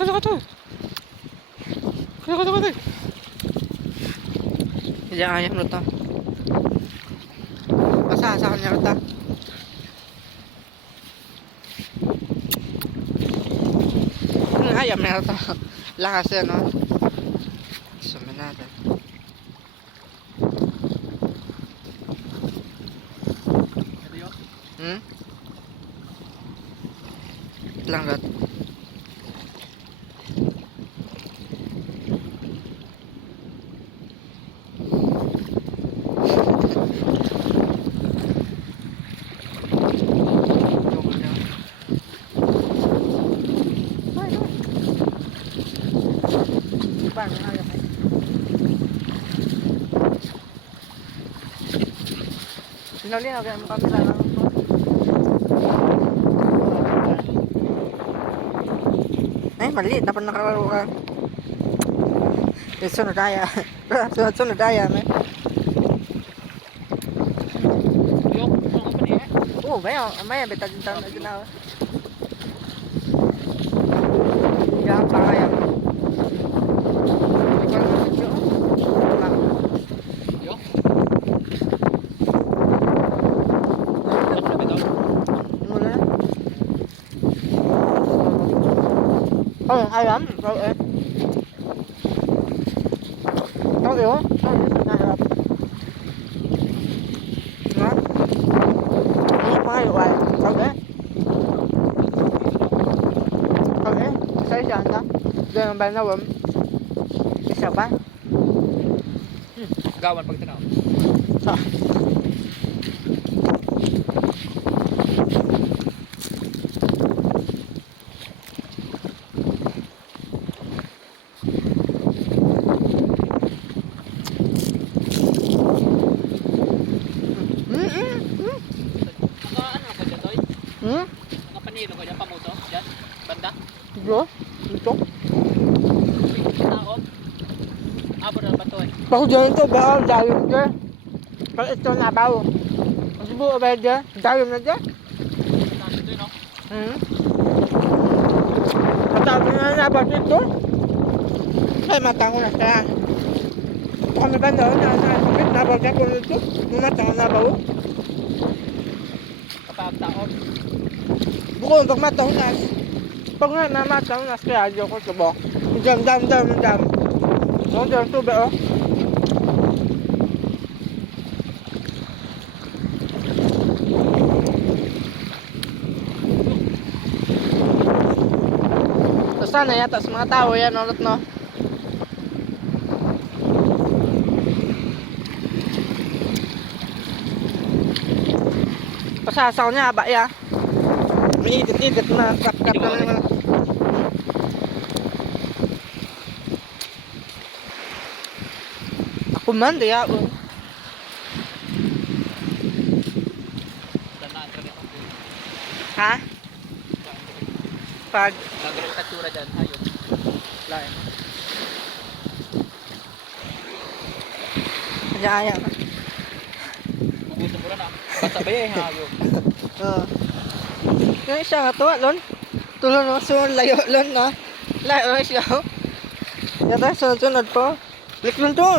Kata. Kata. Jangan ayam lu ta. Asa kanya lu ta. Ayam na ta. Lakas yan, no? Sumin natin. Lang rat. Sinalin agak kami lang. Maliit na pa nakalaro ka. Sunod daya. Sunod daya, man. Oh, may beta din tayo na ginawa. Yan, pakaya. Ayam, rau eh. Tahu yo, nah. Nah. Ini apa yo, ay? Tahu eh? Tahu eh? Saya jangan. Jangan banyak siapa? Gawan pag tanaw. Nakapanilo ko dyan, pamuto, dyan, banda. Bro, ito. Taon. Abo na ba ito eh? Pag dyan ito, baka dayong dyan. Pag ito nabaw. Mas buo ba dyan? Dayong na dyan? Tapos ito no? Matabi na nabaw dito. Ay, matang ko na siya. Kami ba noon? Nabaw dyan ko nito. Matang ko nabaw. Kapag taon. Bukod pag matahunas. Pag nga na matahunas kaya ayaw ko subok. Dam. Yung dyan tubig oh. So sana yata sa mga tao yan ulit no. Pasasaw niya ba ya? May idit na kap na naman. Ako man diya oh. Ha? Pag Gagawin katsura dyan, ayun. lain. Kaya Gugutom ko na. Basta ba yan, hayop. Yung isa nga tuwa, lon. Tulong mo sunod layo, lon, no? Layo na siya. Yata, sunod po. Liklon to.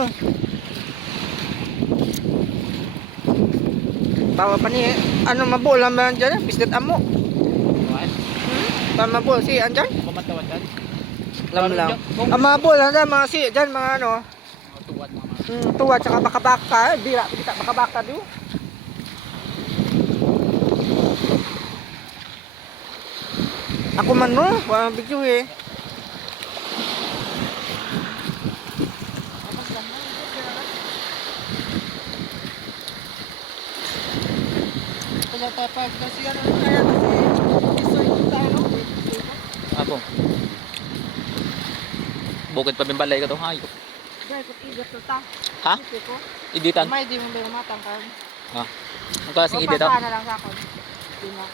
Tawa pa ni, ano mabulang ba dyan? Bisnet amo. What? Tama po, si andyan? Kumatawan dyan. Lam lang. Ang mabulang dyan, mga si, dyan, mga ano. Tuwad mga. Tuwa, tsaka baka-baka. Bira, kita baka-baka do. Ako man no, walang video eh. Pag kasi ano kaya kasi isoy tayo no? Ako. Bukid pa bimbalay ka to, hayop. Dahil ko igat to ta. Ha? Editan? May di mo ba matang ka. Ha? Ang klaseng editan? Papasa na lang sa akin. Di na.